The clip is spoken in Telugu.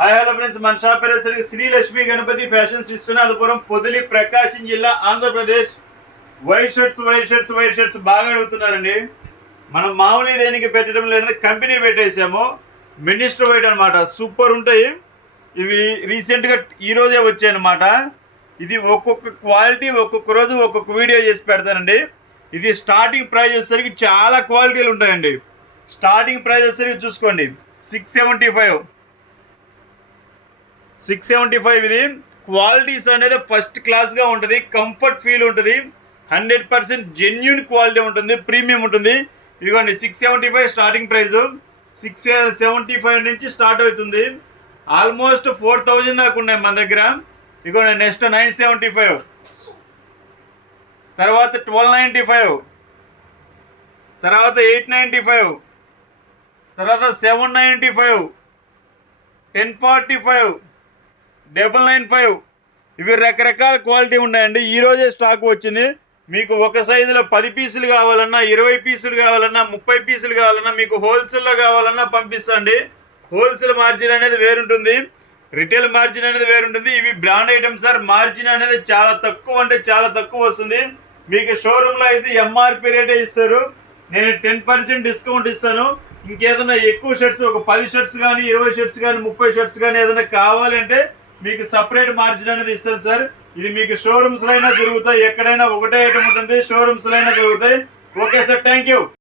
హాయ్ హలో ఫ్రెండ్స్, మన షాప్ పేరు శ్రీ లక్ష్మీ గణపతి ఫ్యాషన్స్, విశ్వనాథపురం, పొదిలి, ప్రకాశం జిల్లా, ఆంధ్రప్రదేశ్. వైట్ షర్ట్స్ బాగా అడుగుతున్నారండి. మనం మామూలు దేనికి పెట్టడం లేదు, కంపెనీ పెట్టేసాము. మినిస్టర్ వైట్ అనమాట, సూపర్ ఉంటాయి ఇవి. రీసెంట్గా ఈరోజే వచ్చాయన్నమాట. ఇది ఒక్కొక్క క్వాలిటీ ఒక్కొక్క రోజు ఒక్కొక్క వీడియో చేసి పెడతానండి. ఇది స్టార్టింగ్ ప్రైస్ వచ్చేసరికి చాలా క్వాలిటీలు ఉంటాయండి. స్టార్టింగ్ ప్రైస్ వచ్చేసరికి చూసుకోండి, 675. ఇది క్వాలిటీస్ అనేది ఫస్ట్ క్లాస్గా ఉంటుంది, కంఫర్ట్ ఫీల్ ఉంటుంది, 100% జెన్యున్ క్వాలిటీ ఉంటుంది, ప్రీమియం ఉంటుంది. ఇదిగోండి 675 స్టార్టింగ్ ప్రైస్. 675 నుంచి స్టార్ట్ అవుతుంది. ఆల్మోస్ట్ 4000 దాకా ఉన్నాయి మన దగ్గర. ఇదిగోండి నెక్స్ట్ 975, తర్వాత 1295, తర్వాత 895, తర్వాత 795, 1045, 995. ఇవి రకరకాల క్వాలిటీ ఉన్నాయండి. ఈరోజే స్టాక్ వచ్చింది. మీకు ఒక సైజులో 10 పీసులు కావాలన్నా, 20 పీసులు కావాలన్నా, 30 పీసులు కావాలన్నా, మీకు హోల్సేల్లో కావాలన్నా పంపిస్తండి. హోల్సేల్ మార్జిన్ అనేది వేరుంటుంది, రిటైల్ మార్జిన్ అనేది వేరుంటుంది. ఇవి బ్రాండ్ ఐటమ్స్ సార్. మార్జిన్ అనేది చాలా తక్కువ, అంటే చాలా తక్కువ వస్తుంది. మీకు షోరూంలో అయితే ఎంఆర్పి రేటే ఇస్తారు. నేను 10% డిస్కౌంట్ ఇస్తాను. ఇంకేదైనా ఎక్కువ షర్ట్స్, ఒక 10 షర్ట్స్ కానీ, 20 షర్ట్స్ కానీ, 30 షర్ట్స్ కానీ ఏదైనా కావాలంటే మీకు సపరేట్ మార్జిన్ అనేది ఇస్తాను సార్. ఇది మీకు షోరూమ్స్లో అయినా దొరుకుతాయి, ఎక్కడైనా ఒకటే ఐటమ్ ఉంటుంది, షోరూమ్స్లో అయినా దొరుకుతాయి. Okay sir, thank you.